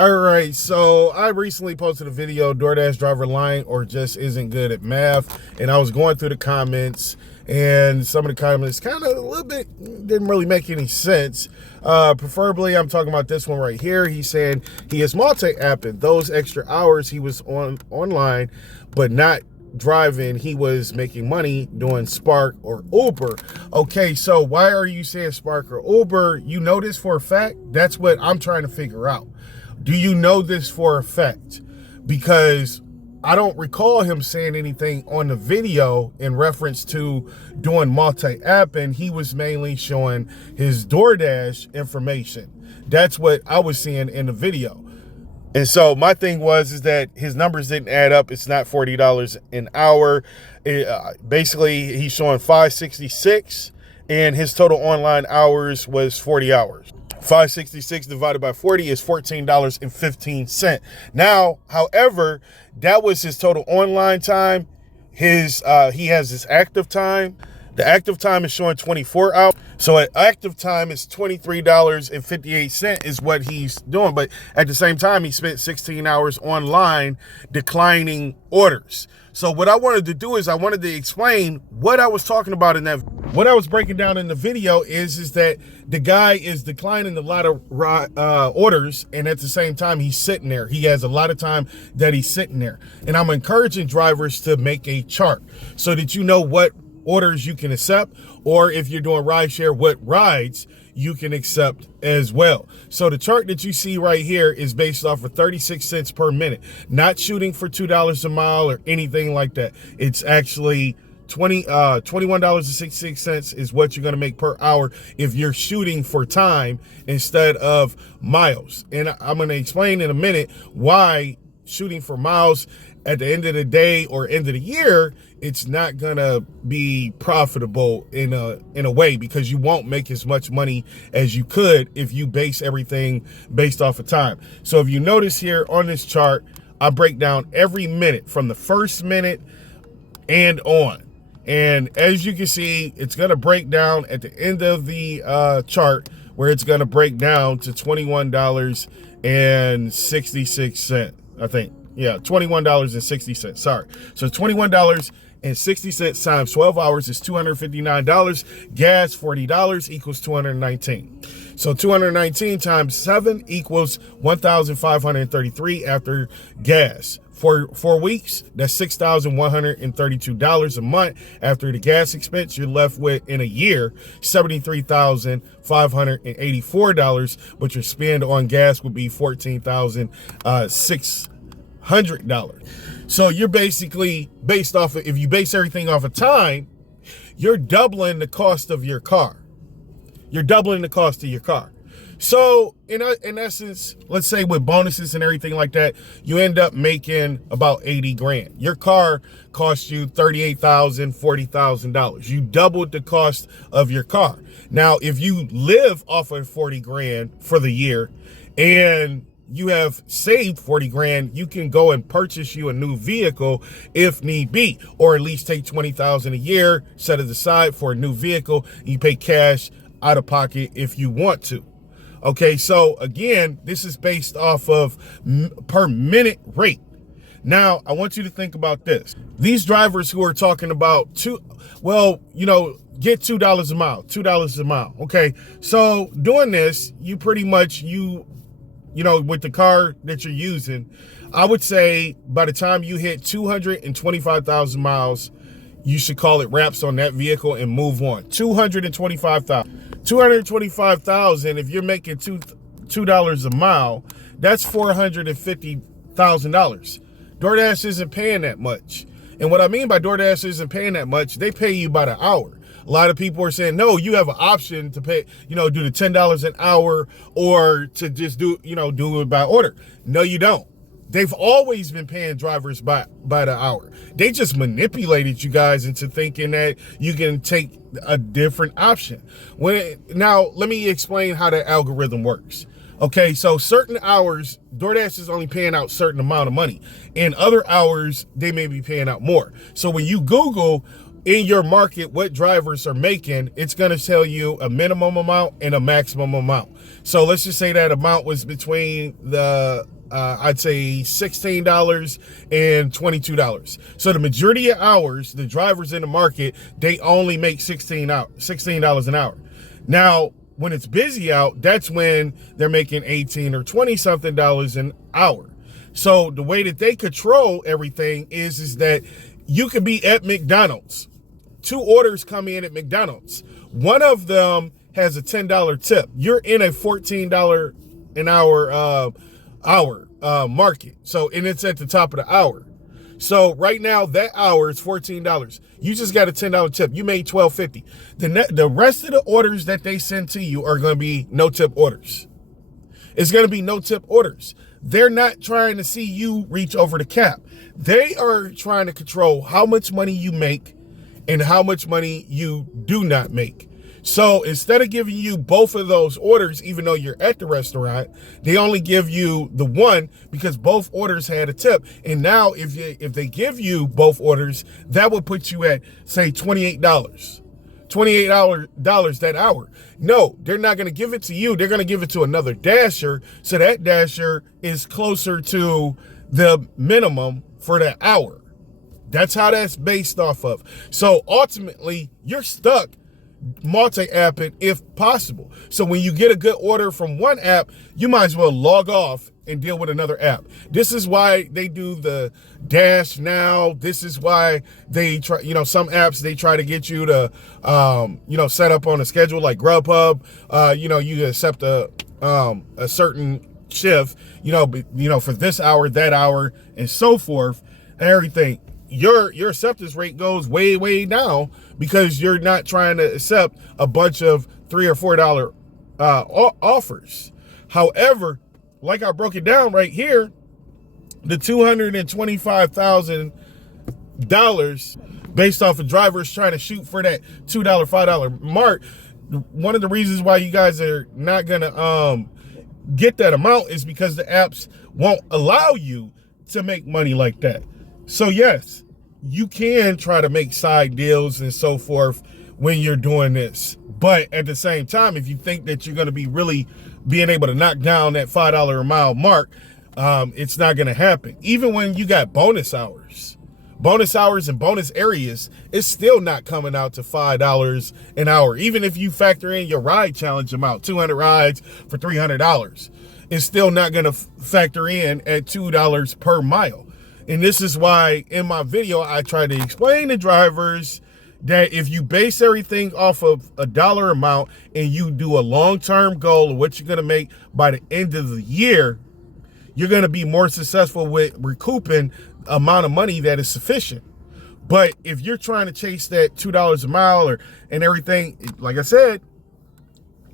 All right, so I recently posted a video, DoorDash driver lying or just isn't good at math, and I was going through the comments, and some of the comments kind of a little bit didn't really make any sense. Preferably, I'm talking about this one right here. He's saying he is multi-apping. Those extra hours he was online, but not driving, he was making money doing Spark or Uber. Okay, so why are you saying Spark or Uber? You know this for a fact? That's what I'm trying to figure out. Do you know this for a fact? Because I don't recall him saying anything on the video in reference to doing multi-app, and he was mainly showing his DoorDash information. That's what I was seeing in the video. And so my thing is that his numbers didn't add up. It's not $40 an hour. Basically, he's showing 566, and his total online hours was 40 hours. 566 divided by 40 is $14.15. Now, however, that was his total online time. He has his active time. The active time is showing 24 hours. So at active time is $23.58 is what he's doing. But at the same time, he spent 16 hours online declining orders. So what I wanted to do is I wanted to explain what I was talking about in that. What I was breaking down in the video is that the guy is declining a lot of orders, and at the same time, he's sitting there. He has a lot of time that he's sitting there. And I'm encouraging drivers to make a chart so that you know what orders you can accept, or if you're doing rideshare, what rides you can accept as well. So the chart that you see right here is based off of 36 cents per minute, not shooting for $2 a mile or anything like that. It's actually $21.66 is what you're going to make per hour if you're shooting for time instead of miles. And I'm going to explain in a minute why shooting for miles at the end of the day or end of the year, it's not gonna be profitable in a way, because you won't make as much money as you could if you base everything based off of time. So if you notice here on this chart, I break down every minute from the first minute and on. And as you can see, it's gonna break down at the end of the chart, where it's gonna break down to $21.66, I think. Yeah, $21.60. Sorry. So $21.60 times 12 hours is $259. Gas, $40 equals $219. So 219 times 7 equals $1,533 after gas. For 4 weeks, that's $6,132 a month. After the gas expense, you're left with, in a year, $73,584, but your spend on gas would be $14,600. So you're basically, based off of, if you base everything off of time, you're doubling the cost of your car. You're doubling the cost of your car. So in essence, let's say with bonuses and everything like that, you end up making about 80 grand. Your car costs you $38,000, $40,000. You doubled the cost of your car. Now, if you live off of 40 grand for the year and you have saved 40 grand, you can go and purchase you a new vehicle if need be, or at least take 20,000 a year, set it aside for a new vehicle. You pay cash out of pocket if you want to. Okay, so again, this is based off of per minute rate. Now, I want you to think about this. These drivers who are talking about get $2 a mile, $2 a mile. Okay, so doing this, you pretty much, with the car that you're using, I would say by the time you hit 225,000 miles, you should call it wraps on that vehicle and move on. 225,000, if you're making $2 a mile, that's $450,000. DoorDash isn't paying that much. And what I mean by DoorDash isn't paying that much, they pay you by the hour. A lot of people are saying, no, you have an option to pay, do the $10 an hour, or to just do it by order. No, you don't. They've always been paying drivers by the hour. They just manipulated you guys into thinking that you can take a different option. Now, let me explain how that algorithm works. Okay, so certain hours, DoorDash is only paying out certain amount of money. In other hours, they may be paying out more. So when you Google in your market what drivers are making, it's going to tell you a minimum amount and a maximum amount. So let's just say that amount was between the I'd say $16 and $22. So the majority of hours, the drivers in the market, they only make $16 an hour. Now, when it's busy out, that's when they're making 18 or 20 something dollars an hour. So the way that they control everything is that you could be at McDonald's. 2 orders come in at McDonald's. One of them has a $10 tip. You're in a $14 an hour market. So, and it's at the top of the hour. So right now that hour is $14. You just got a $10 tip. You made $12.50. The rest of the orders that they send to you are going to be no tip orders. It's going to be no tip orders. They're not trying to see you reach over the cap. They are trying to control how much money you make and how much money you do not make. So instead of giving you both of those orders, even though you're at the restaurant, they only give you the one because both orders had a tip. And now if they give you both orders, that would put you at, say, $28. $28 that hour. No, they're not going to give it to you. They're going to give it to another dasher. So that dasher is closer to the minimum for that hour. That's how that's based off of. So ultimately, you're stuck multi-apping if possible. So when you get a good order from one app, you might as well log off and deal with another app. This is why they do the Dash Now. This is why they try, some apps, they try to get you to, set up on a schedule like Grubhub. You accept a certain shift, for this hour, that hour, and so forth, and everything. Your acceptance rate goes way, way down because you're not trying to accept a bunch of $3 or $4 offers. However, like I broke it down right here, the $225,000 based off of drivers trying to shoot for that $2, $5 mark. One of the reasons why you guys are not gonna get that amount is because the apps won't allow you to make money like that. So yes, you can try to make side deals and so forth when you're doing this. But at the same time, if you think that you're going to be really being able to knock down that $5 a mile mark, it's not going to happen. Even when you got bonus hours and bonus areas, it's still not coming out to $5 an hour. Even if you factor in your ride challenge amount, 200 rides for $300, it's still not going to factor in at $2 per mile. And this is why in my video, I try to explain to drivers that if you base everything off of a dollar amount and you do a long-term goal of what you're going to make by the end of the year, you're going to be more successful with recouping amount of money that is sufficient. But if you're trying to chase that $2 a mile and everything, like I said,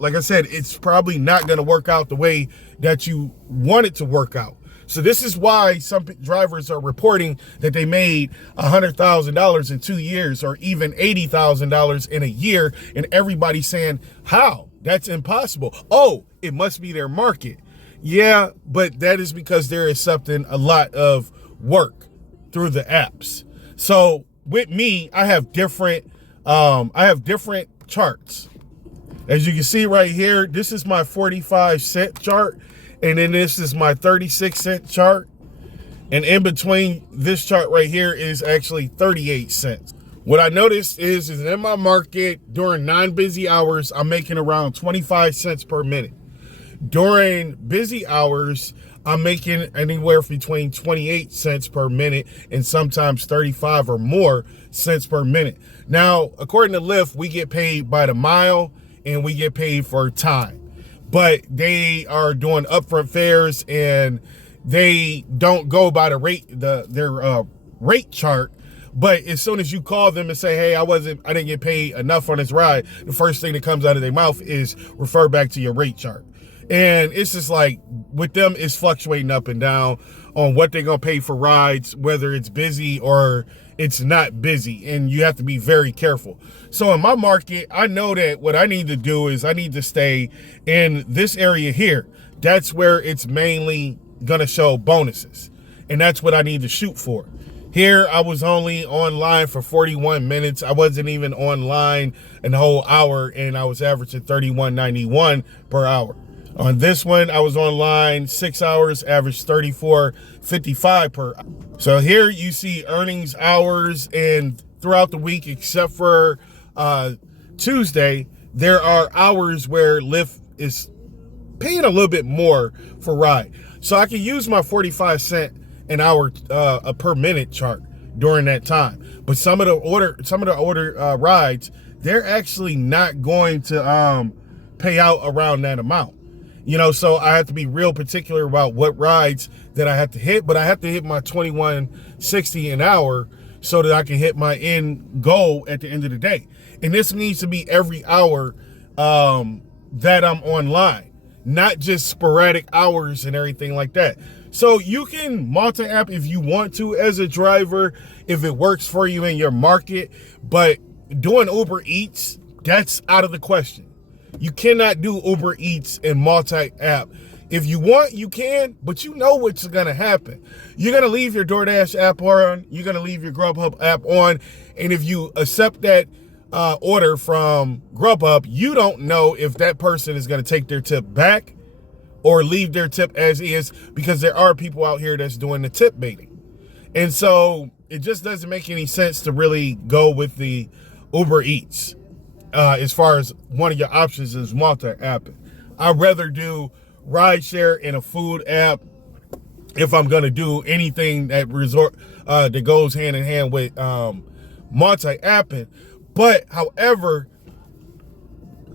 it's probably not going to work out the way that you want it to work out. So this is why some drivers are reporting that they made $100,000 in 2 years or even $80,000 in a year. And everybody's saying, how? That's impossible. Oh, it must be their market. Yeah, but that is because they're accepting a lot of work through the apps. So with me, I have different charts. As you can see right here, this is my 45-cent chart. And then this is my 36-cent chart. And in between this chart right here is actually 38 cents. What I noticed is in my market during non-busy hours, I'm making around 25 cents per minute. During busy hours, I'm making anywhere between 28 cents per minute and sometimes 35 or more cents per minute. Now, according to Lyft, we get paid by the mile and we get paid for time. But they are doing upfront fares and they don't go by the rate, their rate chart. But as soon as you call them and say, hey, I didn't get paid enough on this ride, the first thing that comes out of their mouth is refer back to your rate chart. And it's just like with them, it's fluctuating up and down on what they're going to pay for rides, whether it's busy or it's not busy, and you have to be very careful. So in my market, I know that what I need to do is I need to stay in this area here. That's where it's mainly going to show bonuses, and that's what I need to shoot for. Here, I was only online for 41 minutes. I wasn't even online an whole hour, and I was averaging $31.91 per hour. On this one, I was online 6 hours, averaged $34.55 per hour. So here you see earnings hours, and throughout the week, except for Tuesday, there are hours where Lyft is paying a little bit more for ride. So I can use my 45 cents an hour per minute chart during that time. But some of the order rides, they're actually not going to pay out around that amount. You know, so I have to be real particular about what rides that I have to hit, but I have to hit my 21.60 an hour so that I can hit my end goal at the end of the day. And this needs to be every hour that I'm online, not just sporadic hours and everything like that. So you can multi-app if you want to as a driver, if it works for you in your market, but doing Uber Eats, that's out of the question. You cannot do Uber Eats and multi-app. If you want, you can, but you know what's going to happen. You're going to leave your DoorDash app on, you're going to leave your Grubhub app on, and if you accept that order from Grubhub, you don't know if that person is going to take their tip back or leave their tip as is, because there are people out here that's doing the tip baiting. And so it just doesn't make any sense to really go with the Uber Eats as far as one of your options is multi-apping. I'd rather do rideshare in a food app if I'm going to do anything that that goes hand in hand with multi-apping. But however,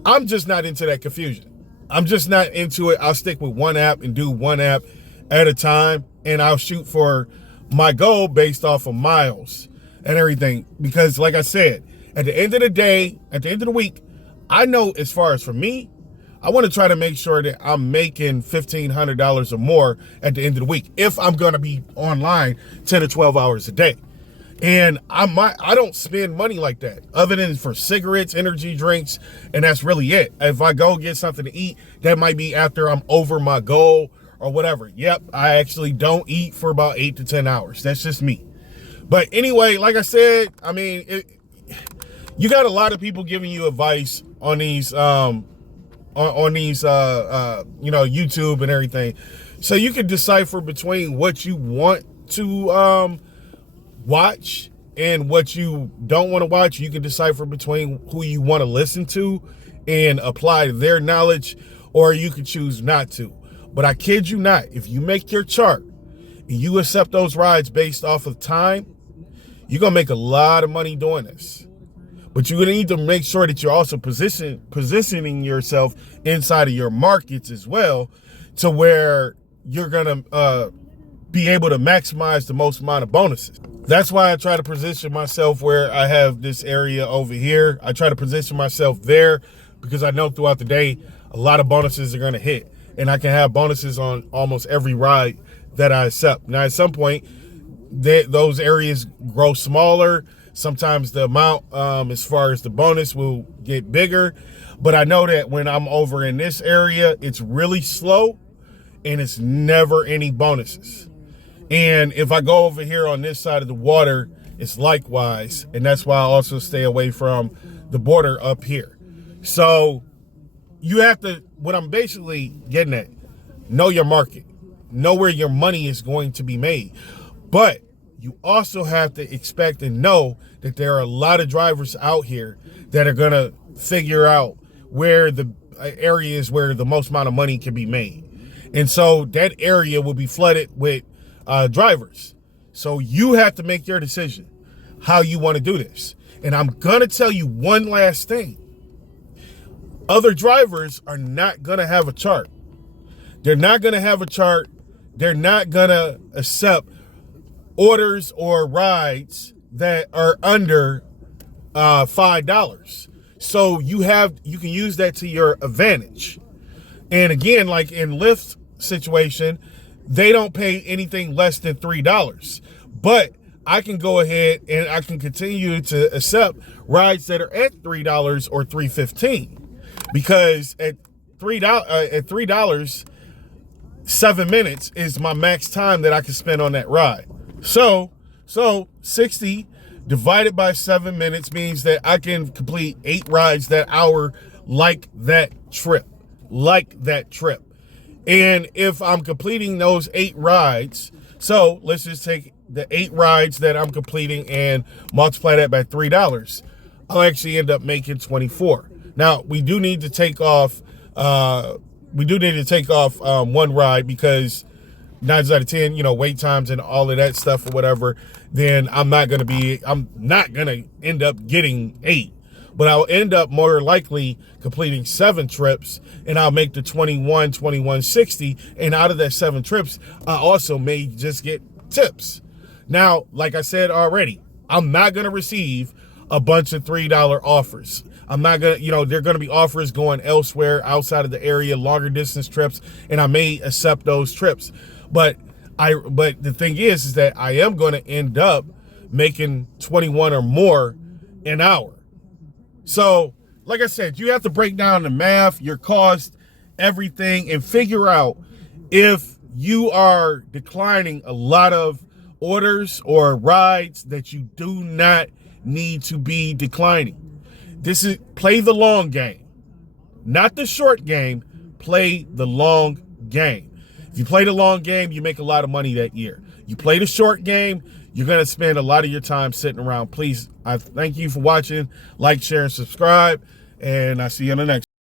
I'm just not into that confusion. I'm just not into it. I'll stick with one app and do one app at a time, and I'll shoot for my goal based off of miles and everything. Because like I said, at the end of the day, at the end of the week, I know as far as for me, I want to try to make sure that I'm making $1,500 or more at the end of the week if I'm going to be online 10 to 12 hours a day. And I don't spend money like that other than for cigarettes, energy drinks, and that's really it. If I go get something to eat, that might be after I'm over my goal or whatever. Yep, I actually don't eat for about 8 to 10 hours. That's just me. But anyway, like I said, I mean, you got a lot of people giving you advice on these YouTube and everything, so you can decipher between what you want to watch and what you don't want to watch. You can decipher between who you want to listen to and apply their knowledge, or you can choose not to. But I kid you not, if you make your chart and you accept those rides based off of time, you're gonna make a lot of money doing this. But you're gonna need to make sure that you're also positioning yourself inside of your markets as well, to where you're gonna be able to maximize the most amount of bonuses. That's why I try to position myself where I have this area over here. I try to position myself there because I know throughout the day, a lot of bonuses are gonna hit, and I can have bonuses on almost every ride that I accept. Now, at some point, those areas grow smaller. Sometimes the amount as far as the bonus will get bigger, but I know that when I'm over in this area, it's really slow and it's never any bonuses. And if I go over here on this side of the water, it's likewise, and that's why I also stay away from the border up here. So you have to, what I'm basically getting at, know your market, know where your money is going to be made. But you also have to expect and know that there are a lot of drivers out here that are going to figure out where the areas where the most amount of money can be made. And so that area will be flooded with drivers. So you have to make your decision how you want to do this. And I'm going to tell you one last thing. Other drivers are not going to have a chart. They're not going to have a chart. They're not going to accept orders or rides that are under $5. So you can use that to your advantage. And again, like in Lyft's situation, they don't pay anything less than $3. But I can go ahead and I can continue to accept rides that are at $3 or $3.15, because at $3, 7 minutes is my max time that I can spend on that ride. So So 60 divided by 7 minutes means that I can complete 8 rides that hour like that trip. And if I'm completing those 8 rides, so let's just take the 8 rides that I'm completing and multiply that by $3. I'll actually end up making 24. Now, we do need to take off one ride because 9 out of 10, wait times and all of that stuff or whatever, then I'm not going to end up getting 8. But I'll end up more likely completing 7 trips, and I'll make the 2160. And out of that 7 trips, I also may just get tips. Now, like I said already, I'm not going to receive a bunch of $3 offers. I'm not going to, there are going to be offers going elsewhere outside of the area, longer distance trips, and I may accept those trips. But the thing is that I am going to end up making 21 or more an hour. So, like I said, you have to break down the math, your cost, everything, and figure out if you are declining a lot of orders or rides that you do not need to be declining. This is play the long game, not the short game. Play the long game. If you play the long game, you make a lot of money that year. You play the short game, you're going to spend a lot of your time sitting around. Please, I thank you for watching. Like, share, and subscribe, and I'll see you on the next.